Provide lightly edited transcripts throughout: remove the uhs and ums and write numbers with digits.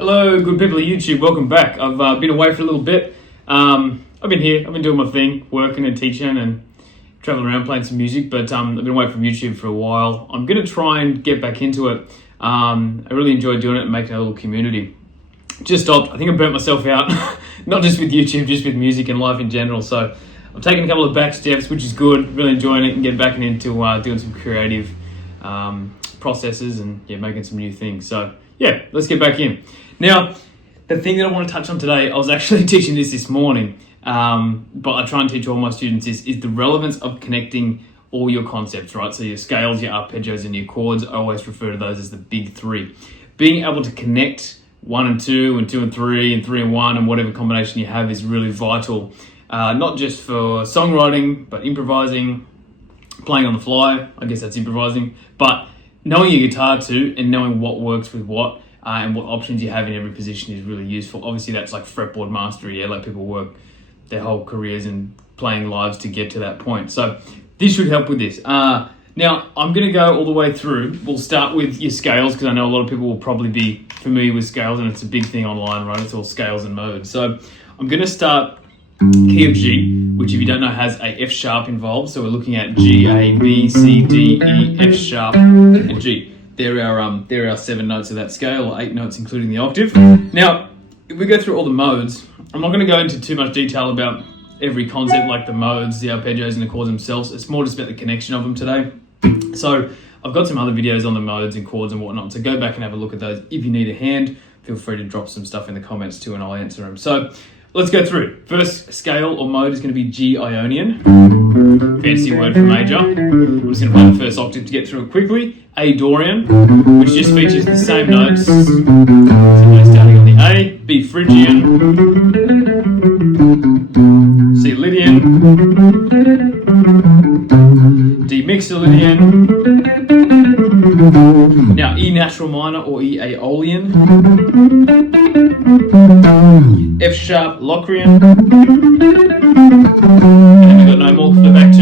Hello, good people of YouTube. Welcome back. I've been away for a little bit. I've been here. I've been doing my thing, working and teaching and traveling around playing some music. But I've been away from YouTube for a while. I'm going to try and get back into it. I really enjoy doing it and making a little community. Just stopped. I think I burnt myself out. Not just with YouTube, just with music and life in general. So I'm taking a couple of back steps, which is good. Really enjoying it and getting back into doing some creative processes and making some new things. So yeah, let's get back in. Now, the thing that I want to touch on today, I was actually teaching this morning, but I try and teach all my students is the relevance of connecting all your concepts, right? So your scales, your arpeggios, and your chords, I always refer to those as the big three. Being able to connect 1 and 2 and 2 and 3 and 3 and 1 and whatever combination you have is really vital, not just for songwriting, but improvising, playing on the fly, I guess that's improvising, but knowing your guitar too and knowing what works with what and what options you have in every position is really useful. Obviously that's like fretboard mastery, like people work their whole careers and playing lives to get to that point. So this should help with this. Now I'm going to go all the way through. We'll start with your scales because I know a lot of people will probably be familiar with scales and it's a big thing online, right? It's all scales and modes. So I'm going to start key of G, which if you don't know has a F sharp involved. So we're looking at G, A, B, C, D, E, F sharp, and G. There are 7 notes of that scale, or 8 notes including the octave. Now, if we go through all the modes, I'm not going to go into too much detail about every concept like the modes, the arpeggios, and the chords themselves. It's more just about the connection of them today. So I've got some other videos on the modes and chords and whatnot, so go back and have a look at those. If you need a hand, feel free to drop some stuff in the comments too and I'll answer them. So let's go through. First scale or mode is going to be G Ionian. Fancy word for major. I'm just going to play the first octave to get through it quickly. A Dorian, which just features the same notes. So we're starting on the A. B Phrygian. C Lydian. D Mixolydian. Now E natural minor or E Aeolian. F sharp Locrian. And we've got no more, so back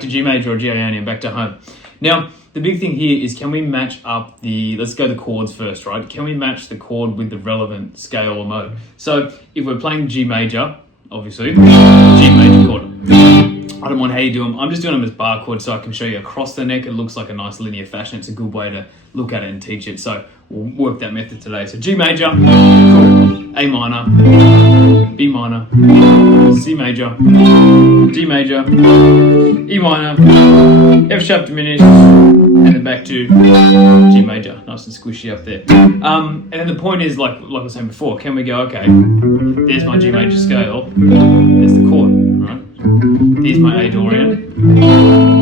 to G major or G Ionian, back to home. Now, the big thing here is can we match up let's go the chords first, right? Can we match the chord with the relevant scale or mode? So if we're playing G major, obviously, G major chord. I don't mind how you do them. I'm just doing them as bar chords so I can show you across the neck. It looks like a nice linear fashion. It's a good way to look at it and teach it. So we'll work that method today. So G major, cool. A minor, B minor, C major, D major, E minor, F sharp diminished, and then back to G major. Nice and squishy up there. And then the point is, like I was saying before, can we go, okay, there's my G major scale, there's the chord, right? There's my A Dorian,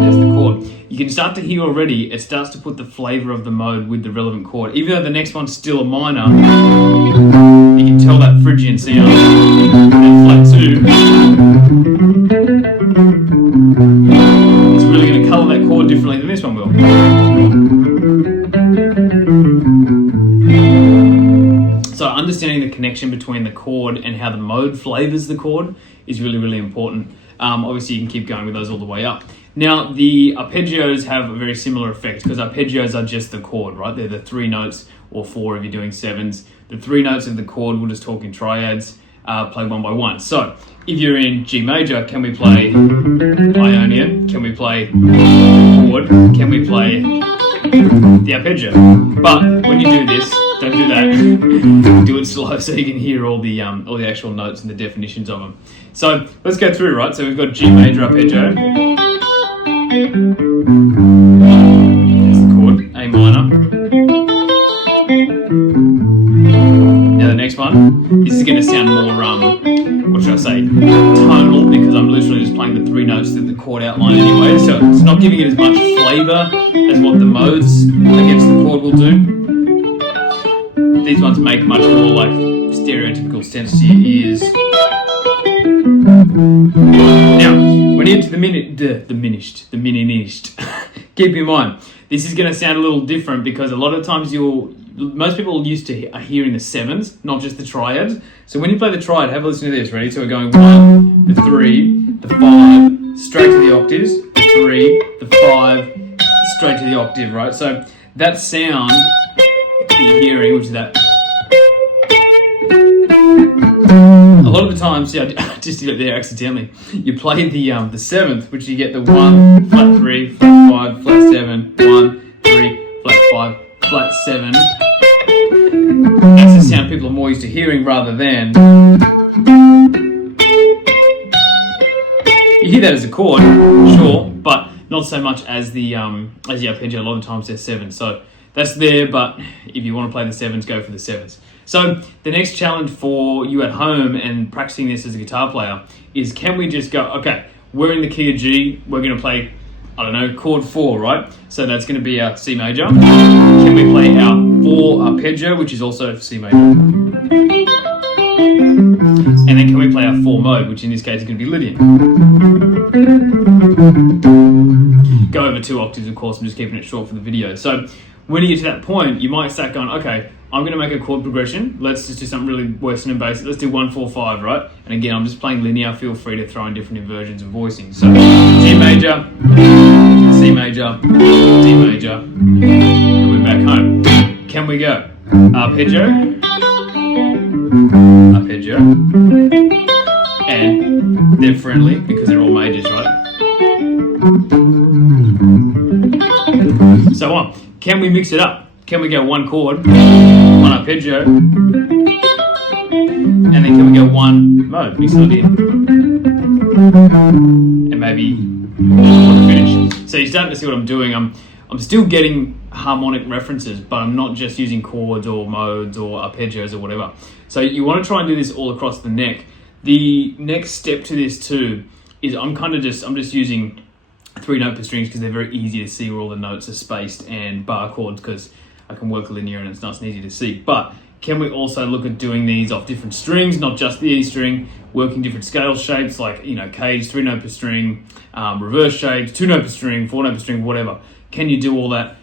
there's the chord. You can start to hear already, it starts to put the flavor of the mode with the relevant chord. Even though the next one's still a minor, you can tell that Phrygian sound. And flat 2, it's really going to colour that chord differently than this one will. So understanding the connection between the chord and how the mode flavors the chord is really, really important. Obviously you can keep going with those all the way up. Now the arpeggios have a very similar effect because arpeggios are just the chord, right? They're the 3 notes, or 4 if you're doing 7s. The 3 notes of the chord, we'll just talk in triads, play one by one. So if you're in G major, can we play Ionian? Can we play chord? Can we play the arpeggio? But when you do this, don't do that. Do it slow so you can hear all the actual notes and the definitions of them. So let's go through, right? So we've got G major arpeggio. There's the chord, A minor. Now the next one, this is going to sound more, what should I say, tonal, because I'm literally just playing the 3 notes that the chord outline anyway, so it's not giving it as much flavour as what the modes against the chord will do. These ones make much more like stereotypical sense to your ears. Now, when you get to the diminished, keep in mind, this is going to sound a little different because a lot of times most people are used to hearing the 7s, not just the triads. So when you play the triad, have a listen to this, ready? So we're going 1, the 3, the 5, straight to the octaves, the 3, the 5, straight to the octave, right? So that sound that you're hearing, which is that A lot of the times, yeah, I just did it there accidentally. You play the seventh, which you get the 1, flat 3, flat 5, flat 7, 1, 3, flat 5, flat 7. That's the sound people are more used to hearing rather than. You hear that as a chord, sure, but not so much as the arpeggio. A lot of times they're 7, so that's there. But if you want to play the 7s, go for the 7s. So the next challenge for you at home and practicing this as a guitar player is, can we just go, okay, we're in the key of G, we're going to play, I don't know, chord 4, right? So that's going to be our C major. Can we play our 4 arpeggio, which is also C major? And then can we play our 4 mode, which in this case is going to be Lydian? Go over 2 octaves, of course, I'm just keeping it short for the video. So when you get to that point, you might start going, okay, I'm going to make a chord progression. Let's just do something really Western and basic. Let's do 1, 4, 5, right? And again, I'm just playing linear. Feel free to throw in different inversions of voicing. So G major, C major, D major, and we're back home. Can we go arpeggio, arpeggio, and they're friendly because they're all majors, right? So on. Can we mix it up? Can we go 1 chord, 1 arpeggio, and then can we go 1 mode, mix it in, and maybe 1 finish. So you're starting to see what I'm doing. I'm still getting harmonic references, but I'm not just using chords or modes or arpeggios or whatever. So you want to try and do this all across the neck. The next step to this too is I'm just using 3-note per strings because they're very easy to see where all the notes are spaced, and bar chords because I can work linear and it's nice and easy to see. But can we also look at doing these off different strings, not just the E string, working different scale shapes like, you know, K's, 3-note per string, reverse shapes, 2-note per string, 4-note per string, whatever. Can you do all that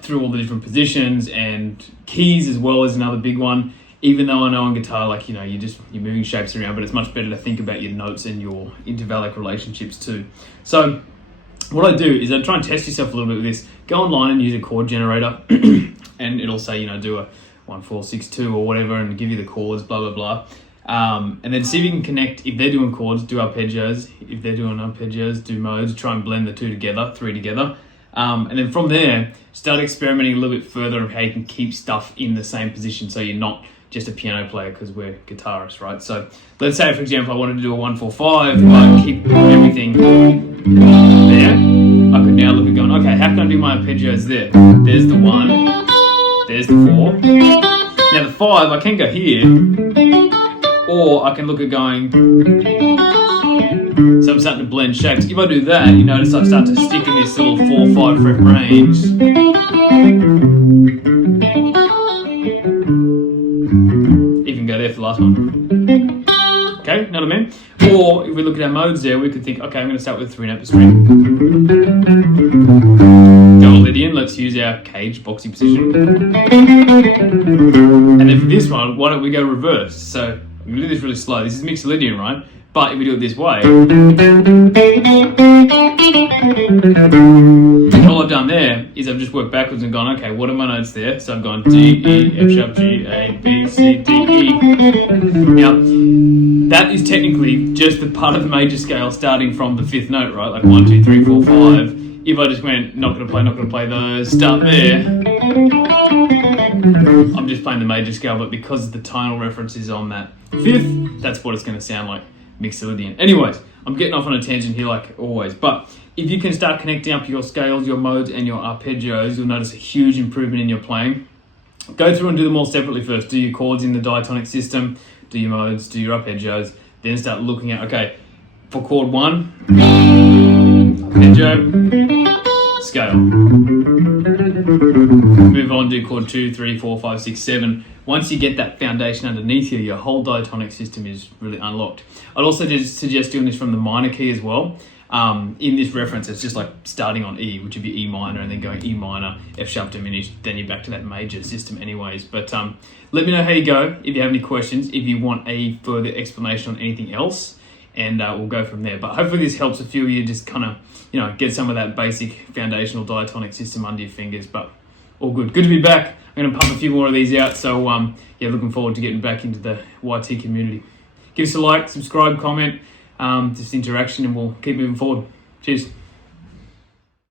through all the different positions? And keys as well is another big one. Even though I know on guitar, like, you know, you're moving shapes around, but it's much better to think about your notes and your intervallic relationships too. So what I do is I try and test yourself a little bit with this. Go online and use a chord generator and it'll say, you know, do a 1, 4, 6, 2 or whatever and give you the chords, blah, blah, blah. And then see if you can connect. If they're doing chords, do arpeggios. If they're doing arpeggios, do modes. Try and blend the 2 together, 3 together. And then from there, start experimenting a little bit further on how you can keep stuff in the same position so you're not just a piano player, because we're guitarists, right? So let's say, for example, I wanted to do a 1, 4, 5, but keep everything there. I could now look at going, okay, how can I do my arpeggios there? There's the 1, there's the 4. Now the 5, I can go here, or I can look at going, so I'm starting to blend shapes. If I do that, you notice I start to stick in this little 4, 5 fret range. Even go there for the last one. Okay, know what I mean? Or if we look at our modes there, we could think, okay, I'm going to start with 3-note per string. Go Lydian, let's use our cage boxy position. And then for this one, why don't we go reverse? So I'm going to do this really slow. This is mixed Lydian, right? But if we do it this way, and all I've done there is I've just worked backwards and gone, okay, what are my notes there? So I've gone D, E, F sharp, G, A, B, C, D, E. Now, that is technically just the part of the major scale starting from the 5th note, right? Like 1, 2, 3, 4, 5. If I just went, not going to play those, start there, I'm just playing the major scale, but because the tonal reference is on that 5th, that's what it's going to sound like. Mixolydian. Anyways, I'm getting off on a tangent here like always, but if you can start connecting up your scales, your modes, and your arpeggios, you'll notice a huge improvement in your playing. Go through and do them all separately first. Do your chords in the diatonic system, do your modes, do your arpeggios, then start looking at, okay, for chord 1, arpeggio, scale. Move on, do chord 2, 3, 4, 5, 6, 7. Once you get that foundation underneath you, your whole diatonic system is really unlocked. I'd also just suggest doing this from the minor key as well. In this reference, it's just like starting on E, which would be E minor, and then going E minor, F sharp diminished, then you're back to that major system anyways. But let me know how you go, if you have any questions, if you want a further explanation on anything else, and we'll go from there. But hopefully this helps a few of you just kind of, get some of that basic foundational diatonic system under your fingers. But all good. Good to be back. I'm going to pump a few more of these out, so yeah, looking forward to getting back into the YT community. Give us a like, subscribe, comment, just interaction, and we'll keep moving forward. Cheers.